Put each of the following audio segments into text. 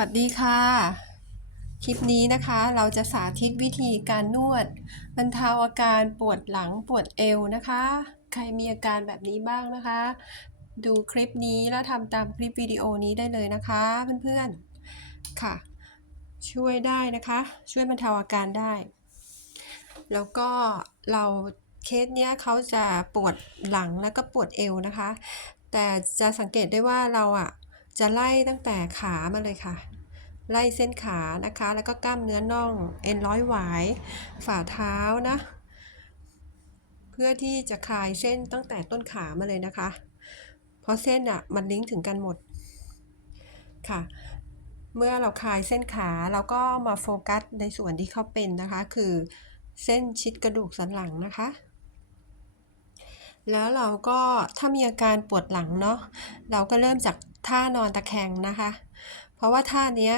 วัสดีค่ะ คลิปนี้นะคะเราจะสาธิตวิธีการนวดบรรเทาอาการปวดหลังปวดเอวนะคะ ใครมีอาการแบบนี้บ้างนะคะ ดูคลิปนี้แล้วทำตามคลิปวิดีโอนี้ได้เลยนะคะเพื่อนๆค่ะ ช่วยได้นะคะ ช่วยบรรเทาอาการได้ แล้วก็เราเคสเนี้ยเขาจะปวดหลังแล้วก็ปวดเอวนะคะ แต่จะสังเกตได้ว่าเราอะ จะไล่ตั้งแต่ขามาเลยค่ะ ไล่เส้นขานะคะ แล้วก็กล้ามเนื้อน่อง เอ็นร้อยหวาย ฝ่าเท้านะ เพื่อที่จะคลายเส้นตั้งแต่ต้นขามาเลยนะคะ เพราะเส้นอะมันลิงก์ถึงกันหมดค่ะเมื่อเราคลายเส้นขาเราก็มาโฟกัสในส่วนที่เขาเป็นนะคะ คือเส้นชิดกระดูกสันหลังนะคะ แล้วเราก็ถ้ามีอาการปวดหลังเนาะเราก็เริ่มจากท่านอนตะแคงนะคะ เพราะว่าท่านี้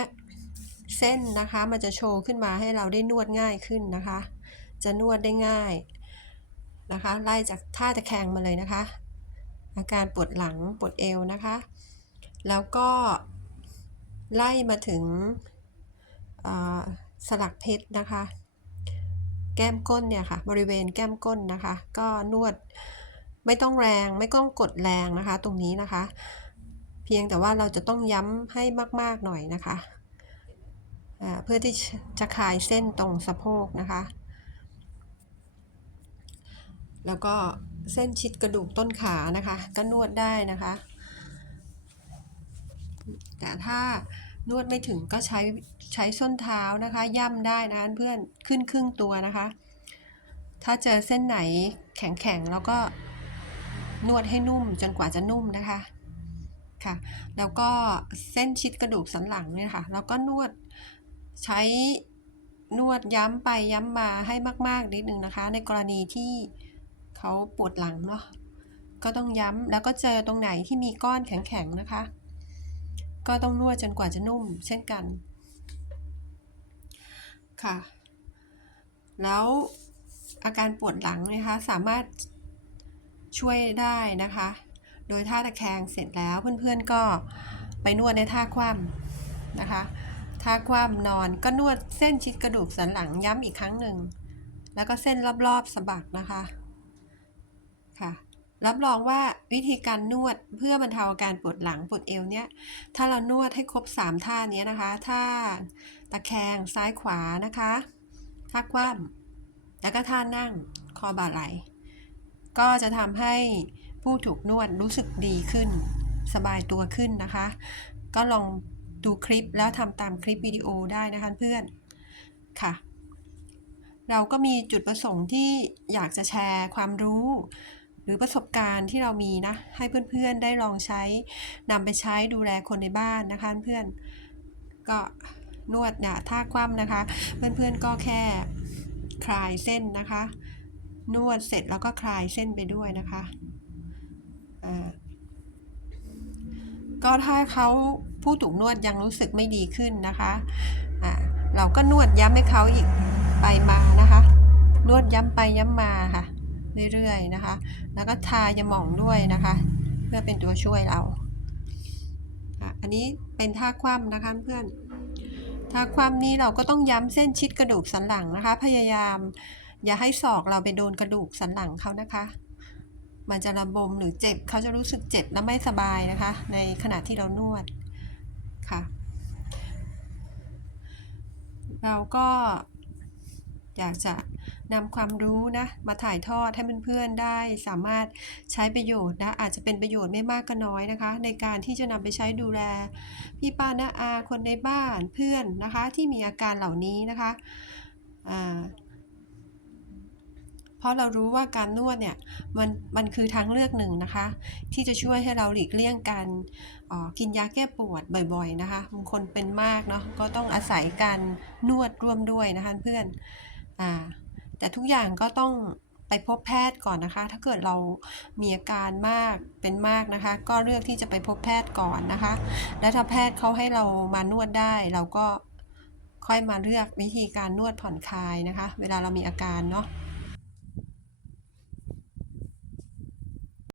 เส้นนะคะมันจะโชว์ขึ้นมาให้เราได้นวดง่ายขึ้นนะคะ จะนวดได้ง่ายนะคะไล่จากท่าตะแคงมาเลยนะคะ อาการปวดหลังปวดเอวนะคะ แล้วก็ไล่มาถึงสลักเพชรนะคะ แก้มก้นเนี่ยค่ะ บริเวณแก้มก้นนะคะ ก็นวด ไม่ต้องแรงไม่ต้องกดแรงนะคะ ตรงนี้นะคะ เพียงแต่ว่าเราจะต้องย้ำให้มาก ๆ หน่อยนะคะเพื่อที่จะคลายเส้นตรงสะโพกนะคะ แล้วก็เส้นชิดกระดูกต้นขานะคะ ก็นวดได้นะคะ แต่ถ้านวดไม่ถึงก็ใช้ใช้ส้นเท้านะคะ ย่ำได้นะเพื่อนขึ้นครึ่งตัวนะคะ ถ้าเจอเส้นไหนแข็งๆแล้วก็ นวดให้นุ่มจนกว่าจะนุ่มนะคะค่ะ แล้วก็เส้นชิดกระดูกสันหลังเนี่ยค่ะ แล้วก็นวดใช้นวดย้ำไปย้ำมาให้มาก ๆ นิดนึงนะคะ ในกรณีที่เขาปวดหลังเนาะก็ต้องย้ำแล้วก็เจอตรงไหนที่มีก้อนแข็ง ๆ นะคะ ก็ต้องนวดจนกว่าจะนุ่ม เช่นกัน ค่ะ แล้วอาการปวดหลังนะคะสามารถ ช่วยได้นะคะ โดยท่าตะแคงเสร็จแล้วเพื่อนๆก็ไปนวดในท่าคว่ำนะคะ ท่าคว่ำนอนก็นวดเส้นชิดกระดูกสันหลังย้ำอีกครั้งหนึ่ง แล้วก็เส้นรอบๆสะบักนะคะค่ะรับรองว่าวิธีการนวดเพื่อบรรเทาอาการปวดหลังปวดเอวเนี่ยถ้าเรานวดให้ครบ 3 ท่านี้นะคะท่าตะแคงซ้ายขวานะคะท่าคว่ำแล้วก็ท่านั่งคอบ่าไหล ก็จะทำให้ผู้ถูกนวดรู้สึกดีขึ้น สบายตัวขึ้นนะคะ ก็ลองดูคลิปแล้วทำตามคลิปวิดีโอได้นะคะเพื่อนค่ะ เราก็มีจุดประสงค์ที่อยากจะแชร์ความรู้ หรือประสบการณ์ที่เรามีนะ ให้เพื่อนๆได้ลองใช้นำไปใช้ดูแลคนในบ้านนะคะเพื่อนก็นวดเนี่ยท่าคว่ำนะคะ เพื่อนๆก็แค่คลายเส้นนะคะ นวดเสร็จแล้วก็คลายเส้นไปด้วยนะคะก็ถ้าเขาผู้ถูกนวดยังรู้สึกไม่ดีขึ้นนะคะะเราก็นวดย้ำให้เขาอีกไปมานะคะ นวดย้ำไปย้ำมาค่ะ เรื่อยๆนะคะ แล้วก็ทายาหม่องด้วยนะคะ เพื่อเป็นตัวช่วยเราอันนี้เป็นท่าคว่ำนะคะเพื่อนท่าคว่ำนี้เราก็ต้องย้ำเส้นชิดกระดูกสันหลังนะคะ พยายาม อย่าให้ศอกเราไปโดนกระดูกสันหลังเขานะคะ มันจะระบมหรือเจ็บเขาจะรู้สึกเจ็บและไม่สบายนะคะ ในขณะที่เรานวดค่ะ เราก็อยากจะนำความรู้นะมาถ่ายทอดให้เพื่อนๆได้สามารถใช้ประโยชน์นะอาจจะเป็นประโยชน์ไม่มากก็น้อยนะคะ ในการที่จะนำไปใช้ดูแล พี่ป้าน้าอาคนในบ้านเพื่อนนะคะ ที่มีอาการเหล่านี้นะคะอ่า ราะเรารู้ว่าการนวดเนี่ยมันมันคือทางเลือกหนึ่งนะคะ ที่จะช่วยให้เราหลีกเลี่ยงการกินยาแก้ปวดบ่อยๆนะคะบางคนเป็นมากเนาะก็ต้องอาศัยการนวดร่วมด้วยนะคะเพื่อนอ่าแต่ทุกอย่างก็ต้องไปพบแพทย์ก่อนนะคะ ถ้าเกิดเรามีอาการมากเป็นมากนะคะ ก็เลือกที่จะไปพบแพทย์ก่อนนะคะ แล้วถ้าแพทย์เขาให้เรามานวดได้ เราก็ค่อยมาเลือกวิธีการนวดผ่อนคลายนะคะ เวลาเรามีอาการเนาะ